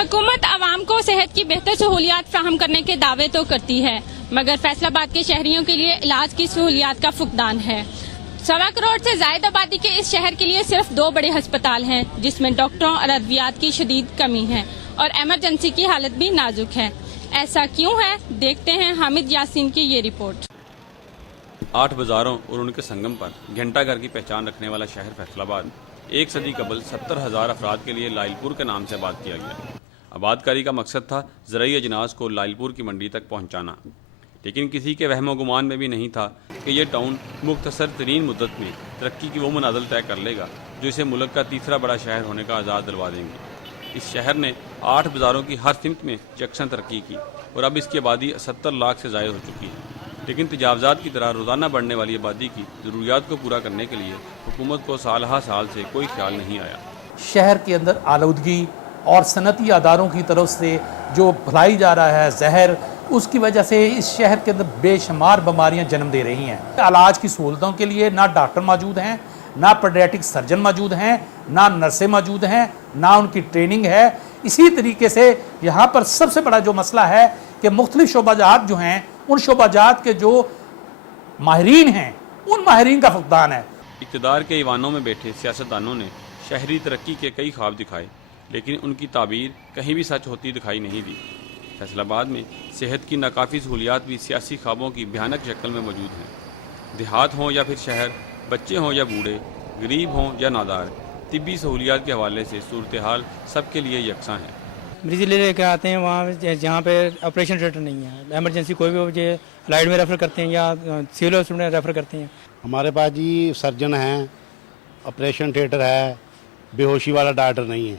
हुकूमत आवाम को सेहत की बेहतर सहूलियात फराहम करने के दावे तो करती है, मगर फैसलाबाद के शहरियों के लिए इलाज की सहूलियात का फुकदान है। 1.25 करोड़ से ज्यादा आबादी के इस शहर के लिए सिर्फ 2 बड़े अस्पताल हैं, जिसमें डॉक्टरों और अद्वियात की शदीद कमी है और एमरजेंसी की हालत भी नाजुक है। ऐसा क्यों है, देखते हैं हामिद यासीन की ये रिपोर्ट। 8 बाजारों और उनके संगम पर घंटाघर की पहचान रखने वाला शहर फैसलाबाद 1 सदी कबल 70,000 अफराद के लिए लाइलपुर के नाम से आबाद किया गया। आबादकारी का मकसद था ज़राई अजनास को लाइलपुर की मंडी तक पहुंचाना, लेकिन किसी के वहम गुमान में भी नहीं था कि यह टाउन मुख्तसर तरीन मुद्दत में तरक्की की वो मनाजिल तय कर लेगा जो इसे मुल्क का तीसरा बड़ा शहर होने का आज़ाद दिलवा देंगे। इस शहर ने 8 बाज़ारों की हर सिमत में यकसन तरक्की की और अब इसकी आबादी 70 लाख से ज़ायद हो चुकी है, लेकिन तजावज़ात की तरह रोज़ाना बढ़ने वाली आबादी की ज़रूरियात को पूरा करने के लिए हुकूमत को साल से कोई ख्याल नहीं आया। शहर के अंदर आलूदगी और सनती अदारों की तरफ से जो फैलाई जा रहा है जहर, उसकी वजह से इस शहर के अंदर बेशुमार बीमारियां जन्म दे रही हैं। इलाज की सहूलतों के लिए ना डॉक्टर मौजूद हैं, ना पेडियाट्रिक सर्जन मौजूद हैं, ना नर्सें मौजूद हैं, ना उनकी ट्रेनिंग है। इसी तरीके से यहाँ पर सबसे बड़ा जो मसला है कि मुख्तलिफ शोबाजात जो हैं, उन शोबाजात के जो माहिरीन हैं, उन माहिरीन का फुकदान है। इक़्तिदार के ईवानों में बैठे सियासतदानों ने शहरी तरक्की के कई ख्वाब दिखाए, लेकिन उनकी ताबीर कहीं भी सच होती दिखाई नहीं दी। फैसलाबाद में सेहत की नाकाफ़ी सहूलियात भी सियासी ख्वाबों की भयानक शक्ल में मौजूद हैं। देहात हों या फिर शहर, बच्चे हों या बूढ़े, गरीब हों या नादार, तिब्बी सहूलियात के हवाले से सूरत हाल सबके लिए यकसां है। मरीज लेके आते हैं वहाँ जहाँ पे ऑपरेशन थिएटर नहीं है, एमरजेंसी कोई भी हो लाइट में रेफ़र करते हैं या सिविल हॉस्पिटल में रेफ़र करते हैं। हमारे पास जी सर्जन हैं, ऑपरेशन थिएटर है, बेहोशी वाला डॉक्टर नहीं है,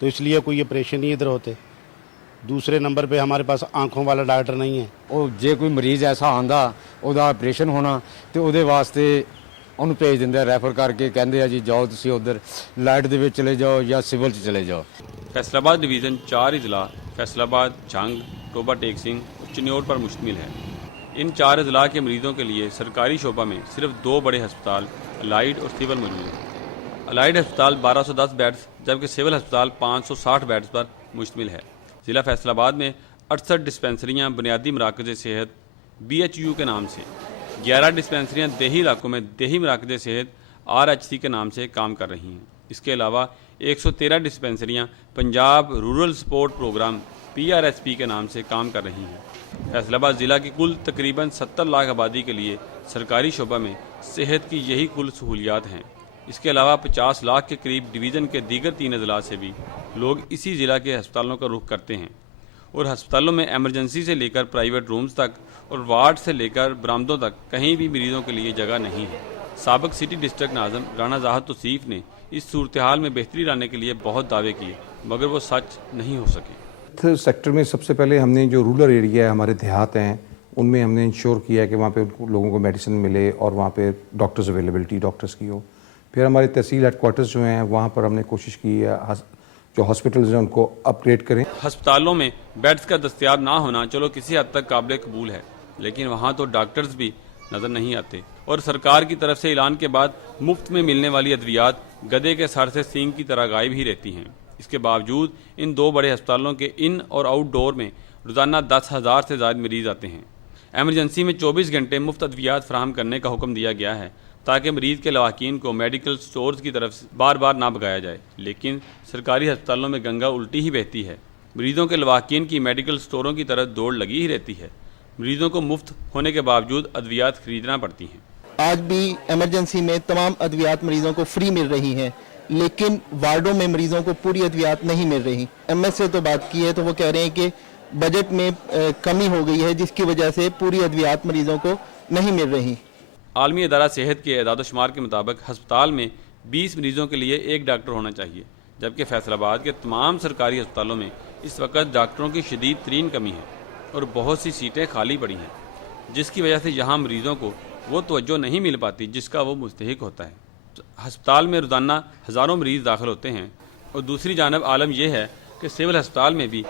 तो इसलिए कोई ऑपरेशन नहीं इधर होते। दूसरे नंबर पे हमारे पास आंखों वाला डॉक्टर नहीं है। ਉਹ ਜੇ ਕੋਈ ਮਰੀਜ਼ ਐਸਾ ਆਂਦਾ ਉਹਦਾ ਆਪਰੇਸ਼ਨ ਹੋਣਾ ਤੇ ਉਹਦੇ ਵਾਸਤੇ ਉਹਨੂੰ ਭੇਜ ਦਿੰਦੇ ਆ, ਰੈਫਰ ਕਰਕੇ ਕਹਿੰਦੇ ਆ ਜੀ ਜਾਓ ਤੁਸੀਂ ਉਧਰ ਲਾਈਟ ਦੇ ਵਿੱਚ ਚਲੇ ਜਾਓ ਜਾਂ ਸਿਵਲ 'ਚ ਚਲੇ ਜਾਓ। फैसलाबाद डिवीज़न 4 अजला फैसलाबाद, जंग, टोबा टेक सिंह और चिन्योट पर मुश्तमिल है। इन 4 अजला के मरीज़ों के लिए सरकारी शोबा में सिर्फ 2 बड़े हस्पताल अलाइड और सिविल मौजूद हैं। अलाइड हस्पताल 1210 बेड्स जबकि सिविल हस्पताल 560 बेड्स पर मुश्तमिल है। ज़िला फैसलाबाद में 68 डिस्पेंसरियाँ बुनियादी मराकज़ सेहत BHU के नाम से, 11 डिस्पेंसरियाँ देही इलाकों में देही मराकज़ सेहत RHC के नाम से काम कर रही हैं। इसके अलावा 113 डिस्पेंसरियाँ Punjab rural support program PRSP के नाम से काम कर रही हैं। फैसलाबाद ज़िला की कुल तकरीबन 70 लाख आबादी के लिए सरकारी शोबा में सेहत की यही कुल सहूलियात हैं। इसके अलावा 50 लाख के करीब डिवीज़न के दीगर 3 अजला से भी लोग इसी ज़िला के अस्पतालों का रुख करते हैं और अस्पतालों में एमरजेंसी से लेकर प्राइवेट रूम्स तक और वार्ड से लेकर बरामदों तक कहीं भी मरीज़ों के लिए जगह नहीं है। साबिक सिटी डिस्ट्रिक्ट नाज़म राना ज़ाहद तौसीफ ने इस सूरत हाल में बेहतरी लाने के लिए बहुत दावे किए, मगर वो सच नहीं हो सके। सेक्टर में सबसे पहले हमने जो रूरल एरिया है, हमारे देहात हैं, उनमें हमने इंश्योर किया कि वहाँ पे लोगों को मेडिसिन मिले और वहाँ पे डॉक्टर्स अवेलेबिलिटी डॉक्टर्स की हो। फिर हमारे तहसील हेडक्वार्टर्स जो हैं वहाँ पर हमने कोशिश की है जो हॉस्पिटल्स हैं उनको अपग्रेड करें। हस्पतालों में बेड्स का दस्तयाब ना होना चलो किसी हद तक काबिल कबूल है, लेकिन वहाँ तो डॉक्टर्स भी नज़र नहीं आते और सरकार की तरफ से ऐलान के बाद मुफ्त में मिलने वाली अद्वियात गधे के सर से सींग की तरह गायब ही रहती हैं। इसके बावजूद इन 2 बड़े अस्पतालों के इन और आउटडोर में रोज़ाना 10,000 से ज़्यादा मरीज़ आते हैं। एमरजेंसी में 24 घंटे मुफ्त अद्वियात फराहम करने का हुक्म दिया गया है ताकि मरीज़ के लवाकीन को मेडिकल स्टोर्स की तरफ बार बार ना भगाया जाए, लेकिन सरकारी अस्पतालों में गंगा उल्टी ही बहती है। मरीज़ों के लवाकीन की मेडिकल स्टोरों की तरफ दौड़ लगी ही रहती है। मरीज़ों को मुफ्त होने के बावजूद अद्वियात खरीदना पड़ती हैं। आज भी इमरजेंसी में तमाम अद्वियात मरीजों को फ्री मिल रही हैं, लेकिन वार्डों में मरीजों को पूरी अद्वियात नहीं मिल रही। MS से तो बात की है तो वो कह रहे हैं कि बजट में कमी हो गई है, जिसकी वजह से पूरी अद्वियात मरीजों को नहीं मिल रही। आलमी अदारा सेहत के एदाद-ओ-शुमार के मुताबिक हस्पताल में 20 मरीज़ों के लिए 1 डॉक्टर होना चाहिए, जबकि फैसलाबाद के तमाम सरकारी अस्पतालों में इस वक्त डॉक्टरों की शदीद तरीन कमी है और बहुत सी सीटें खाली पड़ी हैं, जिसकी वजह से यहाँ मरीज़ों को वो तवज्जो नहीं मिल पाती जिसका वो मुस्तहिक होता है। हस्पताल में रोज़ाना हज़ारों मरीज़ दाखिल होते हैं और दूसरी जानब आलम यह है कि सिविल अस्पताल में भी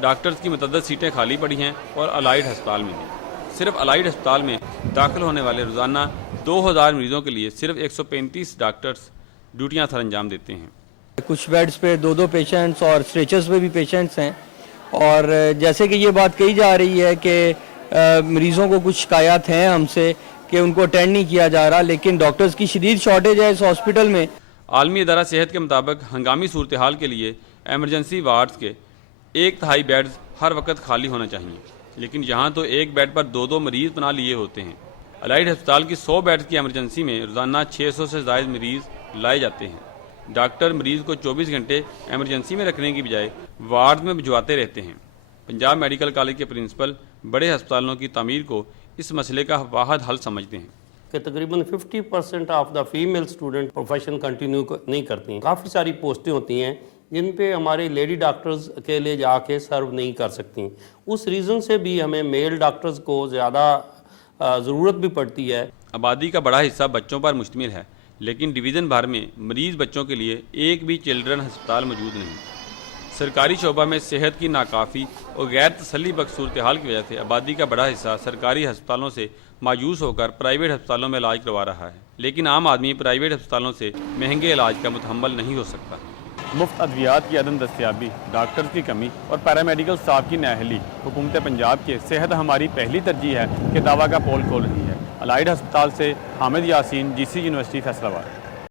डॉक्टर्स की मतअद्दद सीटें खाली पड़ी हैं और अलाइड अस्पताल में भी। सिर्फ अलाइड अस्पताल में दाखिल होने वाले रोज़ाना 2000 मरीज़ों के लिए सिर्फ 135 डॉक्टर्स ड्यूटियाँ सर अंजाम देते हैं। कुछ बेड्स पे 2-2 पेशेंट्स और स्ट्रेचर्स पे भी पेशेंट्स हैं, और जैसे कि ये बात कही जा रही है कि मरीज़ों को कुछ शिकायत हैं हमसे कि उनको अटेंड नहीं किया जा रहा, लेकिन डॉक्टर्स की शदीद शॉर्टेज है इस हॉस्पिटल में। आलमी इदारा सेहत के मुताबिक हंगामी सूरत हाल के लिए एमरजेंसी वार्ड्स के 1/3 बेड्स हर वक्त खाली होना चाहिए, लेकिन यहाँ तो एक बेड पर 2-2 मरीज़ बना लिए होते हैं। अलाइड अस्पताल की 100 बेड्स की एमरजेंसी में रोज़ाना 600 से ज़ायद मरीज़ लाए जाते हैं। डॉक्टर मरीज़ को 24 घंटे एमरजेंसी में रखने की बजाय वार्ड में भिजवाते रहते हैं। पंजाब मेडिकल कॉलेज के प्रिंसिपल बड़े अस्पतालों की तामीर को इस मसले का वाहिद हल समझते हैं कि तकरीबन 50% of the female student profession continue नहीं करती हैं। काफ़ी सारी पोस्टें होती हैं जिन पे हमारे लेडी डॉक्टर्स अकेले जाके सर्व नहीं कर सकती। उस रीज़न से भी हमें मेल डॉक्टर्स को ज़्यादा ज़रूरत भी पड़ती है। आबादी का बड़ा हिस्सा बच्चों पर मुश्तमिल है, लेकिन डिवीज़न भर में मरीज़ बच्चों के लिए एक भी चिल्ड्रन अस्पताल मौजूद नहीं। सरकारी शोबा में सेहत की नाकाफ़ी और गैर तसल्ली बख्श सूरत हाल की वजह से आबादी का बड़ा हिस्सा सरकारी अस्पतालों से मायूस होकर प्राइवेट अस्पतालों में इलाज करवा रहा है, लेकिन आम आदमी प्राइवेट अस्पतालों से महंगे इलाज का मुतहम्मल नहीं हो सकता। मुफ्त अद्वियात की अदम दस्तियाबी, डॉक्टर्स की कमी और पैरामेडिकल स्टाफ की नाअहली हुकूमत पंजाब के सेहत हमारी पहली तरजीह है कि दावा का पोल खोल रही है। अलाइड अस्पताल से हामिद यासीन, GC यूनिवर्सिटी फैसलाबाद।